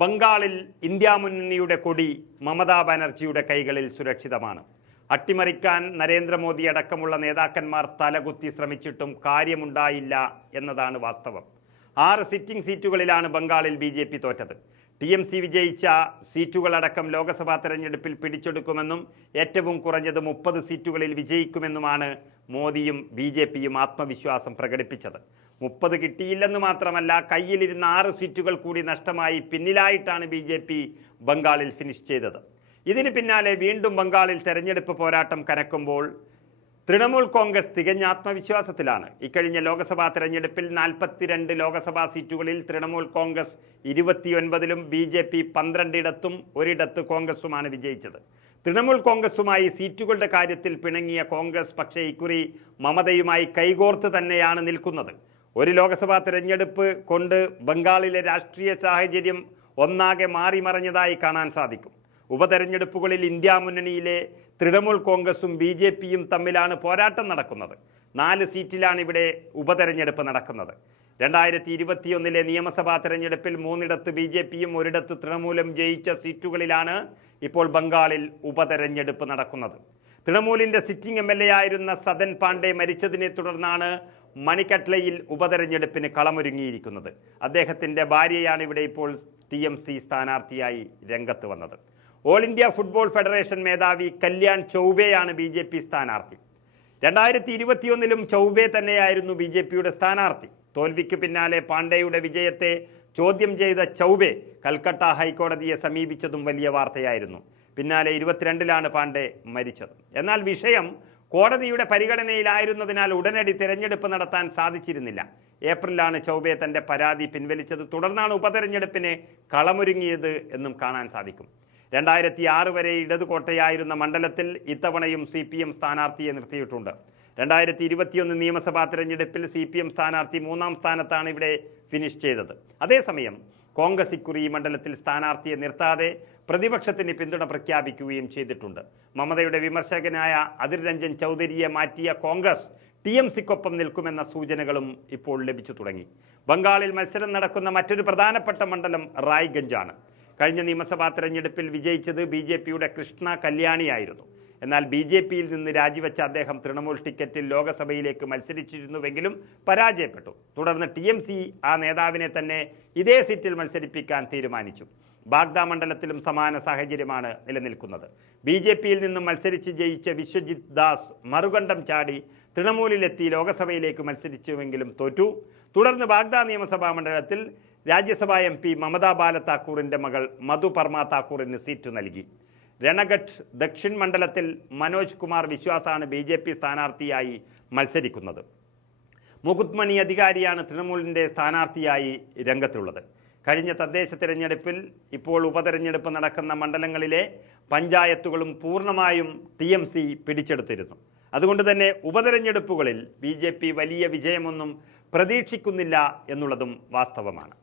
ബംഗാളിൽ ഇന്ത്യ മുന്നണിയുടെ കൊടി മമതാ ബാനർജിയുടെ കൈകളിൽ സുരക്ഷിതമാണ്. അട്ടിമറിക്കാൻ നരേന്ദ്രമോദി അടക്കമുള്ള നേതാക്കന്മാർ തലകുത്തി ശ്രമിച്ചിട്ടും കാര്യമുണ്ടായില്ല എന്നതാണ് വാസ്തവം. ആറ് സിറ്റിംഗ് സീറ്റുകളിലാണ് ബംഗാളിൽ ബി ജെ പി തോറ്റത്. ടി എം സി വിജയിച്ച സീറ്റുകളടക്കം ലോക്സഭാ തെരഞ്ഞെടുപ്പിൽ പിടിച്ചെടുക്കുമെന്നും ഏറ്റവും കുറഞ്ഞത് മുപ്പത് സീറ്റുകളിൽ വിജയിക്കുമെന്നുമാണ് മോദിയും ബി ജെ പിയും ആത്മവിശ്വാസം പ്രകടിപ്പിച്ചത്. മുപ്പത് കിട്ടിയില്ലെന്ന് മാത്രമല്ല കയ്യിലിരുന്ന ആറ് സീറ്റുകൾ കൂടി നഷ്ടമായി പിന്നിലായിട്ടാണ് ബി ജെ പി ബംഗാളിൽ ഫിനിഷ് ചെയ്തത്. ഇതിന് പിന്നാലെ വീണ്ടും ബംഗാളിൽ തെരഞ്ഞെടുപ്പ് പോരാട്ടം കനക്കുമ്പോൾ തൃണമൂൽ കോൺഗ്രസ് തികഞ്ഞ ആത്മവിശ്വാസത്തിലാണ്. ഇക്കഴിഞ്ഞ ലോക്സഭാ തെരഞ്ഞെടുപ്പിൽ നാൽപ്പത്തിരണ്ട് ലോക്സഭാ സീറ്റുകളിൽ തൃണമൂൽ കോൺഗ്രസ് ഇരുപത്തിയൊൻപതിലും ബി ജെ പി പന്ത്രണ്ടിടത്തും ഒരിടത്ത് കോൺഗ്രസുമാണ് വിജയിച്ചത്. തൃണമൂൽ കോൺഗ്രസുമായി സീറ്റുകളുടെ കാര്യത്തിൽ പിണങ്ങിയ കോൺഗ്രസ് പക്ഷേ ഇക്കുറി മമതയുമായി കൈകോർത്ത് തന്നെയാണ് നിൽക്കുന്നത്. ഒരു ലോക്സഭാ തിരഞ്ഞെടുപ്പ് കൊണ്ട് ബംഗാളിലെ രാഷ്ട്രീയ സാഹചര്യം ഒന്നാകെ മാറിമറിഞ്ഞതായി കാണാൻ സാധിക്കും. ഉപതെരഞ്ഞെടുപ്പുകളിൽ ഇന്ത്യ മുന്നണിയിലെ തൃണമൂൽ കോൺഗ്രസും ബി ജെ പിയും തമ്മിലാണ് പോരാട്ടം നടക്കുന്നത്. നാല് സീറ്റിലാണ് ഇവിടെ ഉപതെരഞ്ഞെടുപ്പ് നടക്കുന്നത്. രണ്ടായിരത്തി ഇരുപത്തിയൊന്നിലെ നിയമസഭാ തെരഞ്ഞെടുപ്പിൽ മൂന്നിടത്ത് ബി ജെ പിയും ഒരിടത്ത് തൃണമൂലും ജയിച്ച സീറ്റുകളിലാണ് ഇപ്പോൾ ബംഗാളിൽ ഉപതെരഞ്ഞെടുപ്പ് നടക്കുന്നത്. തൃണമൂലിന്റെ സിറ്റിംഗ് എം എൽ എ ആയിരുന്ന സദൻ പാണ്ഡെ മരിച്ചതിനെ തുടർന്നാണ് മണിക്കട്ലയിൽ ഉപതെരഞ്ഞെടുപ്പിന് കളമൊരുങ്ങിയിരിക്കുന്നത്. അദ്ദേഹത്തിന്റെ ഭാര്യയാണ് ഇവിടെ ഇപ്പോൾ ടി എം സി സ്ഥാനാർത്ഥിയായി രംഗത്ത് വന്നത്. ഓൾ ഇന്ത്യ ഫുട്ബോൾ ഫെഡറേഷൻ മേധാവി കല്യാൺ ചൗബെയാണ് ബി ജെ പി സ്ഥാനാർത്ഥി. രണ്ടായിരത്തി ഇരുപത്തിയൊന്നിലും ചൗബെ തന്നെയായിരുന്നു ബി ജെ പിയുടെ സ്ഥാനാർത്ഥി. തോൽവിക്ക് പിന്നാലെ പാണ്ഡെയുടെ വിജയത്തെ ചോദ്യം ചെയ്ത ചൗബെ കൽക്കട്ട ഹൈക്കോടതിയെ സമീപിച്ചതും വലിയ വാർത്തയായിരുന്നു. പിന്നാലെ ഇരുപത്തിരണ്ടിലാണ് പാണ്ഡെ മരിച്ചത്. എന്നാൽ വിഷയം കോടതിയുടെ പരിഗണനയിലായിരുന്നതിനാൽ ഉടനടി തിരഞ്ഞെടുപ്പ് നടത്താൻ സാധിച്ചിരുന്നില്ല. ഏപ്രിലാണ് ചൗബെ തന്റെ പരാതി പിൻവലിച്ചത്. തുടർന്നാണ് ഉപതെരഞ്ഞെടുപ്പിനെ കളമൊരുങ്ങിയത് എന്നും കാണാൻ സാധിക്കും. രണ്ടായിരത്തി ആറ് വരെ ഇടതുകോട്ടയായിരുന്ന മണ്ഡലത്തിൽ ഇത്തവണയും സി പി എം സ്ഥാനാർത്ഥിയെ നിർത്തിയിട്ടുണ്ട്. രണ്ടായിരത്തി ഇരുപത്തിയൊന്ന് നിയമസഭാ തെരഞ്ഞെടുപ്പിൽ സി പി എം സ്ഥാനാർത്ഥി മൂന്നാം സ്ഥാനത്താണ് ഇവിടെ ഫിനിഷ് ചെയ്തത്. അതേസമയം കോൺഗ്രസ് ഇക്കുറി മണ്ഡലത്തിൽ സ്ഥാനാർത്ഥിയെ നിർത്താതെ പ്രതിപക്ഷത്തിന് പിന്തുണ പ്രഖ്യാപിക്കുകയും ചെയ്തിട്ടുണ്ട്. മമതയുടെ വിമർശകനായ അതിർ രഞ്ജൻ ചൗധരിയെ മാറ്റിയ കോൺഗ്രസ് ടി എം സിക്കൊപ്പം നിൽക്കുമെന്ന സൂചനകളും ഇപ്പോൾ ലഭിച്ചു തുടങ്ങി. ബംഗാളിൽ മത്സരം നടക്കുന്ന മറ്റൊരു പ്രധാനപ്പെട്ട മണ്ഡലം റായ്ഗഞ്ചാണ്. കഴിഞ്ഞ നിയമസഭാ തെരഞ്ഞെടുപ്പിൽ വിജയിച്ചത് ബി ജെ പിയുടെ കൃഷ്ണ കല്യാണിയായിരുന്നു. എന്നാൽ ബി ജെ പിയിൽ നിന്ന് രാജിവെച്ച അദ്ദേഹം തൃണമൂൽ ടിക്കറ്റിൽ ലോകസഭയിലേക്ക് മത്സരിച്ചിരുന്നുവെങ്കിലും പരാജയപ്പെട്ടു. തുടർന്ന് ടി ആ നേതാവിനെ തന്നെ ഇതേ സീറ്റിൽ മത്സരിപ്പിക്കാൻ തീരുമാനിച്ചു. ബാഗ്ദ മണ്ഡലത്തിലും സമാന സാഹചര്യമാണ് നിലനിൽക്കുന്നത്. ബി ജെ പിയിൽ നിന്നും മത്സരിച്ച് ജയിച്ച വിശ്വജിത് ദാസ് മറുകണ്ഠം ചാടി തൃണമൂലിലെത്തി ലോക്സഭയിലേക്ക് മത്സരിച്ചുവെങ്കിലും തോറ്റു. തുടർന്ന് ബാഗ്ദ നിയമസഭാ മണ്ഡലത്തിൽ രാജ്യസഭാ എം പി മമതാ ബാല താക്കൂറിന്റെ മകൾ മധു പർമ താക്കൂറിന് സീറ്റ് നൽകി. രണഘട്ട് ദക്ഷിൺ മണ്ഡലത്തിൽ മനോജ് കുമാർ വിശ്വാസാണ് ബി ജെ പി സ്ഥാനാർത്ഥിയായി മത്സരിക്കുന്നത്. മുകുത്മണി അധികാരിയാണ് തൃണമൂലിന്റെ സ്ഥാനാർത്ഥിയായി രംഗത്തുള്ളത്. കഴിഞ്ഞ തദ്ദേശ തിരഞ്ഞെടുപ്പിൽ ഇപ്പോൾ ഉപതെരഞ്ഞെടുപ്പ് നടക്കുന്ന മണ്ഡലങ്ങളിലെ പഞ്ചായത്തുകളും പൂർണമായും ടി എം സി പിടിച്ചെടുത്തിരുന്നു. അതുകൊണ്ട് തന്നെ ഉപതെരഞ്ഞെടുപ്പുകളിൽ ബി വലിയ വിജയമൊന്നും പ്രതീക്ഷിക്കുന്നില്ല എന്നുള്ളതും വാസ്തവമാണ്.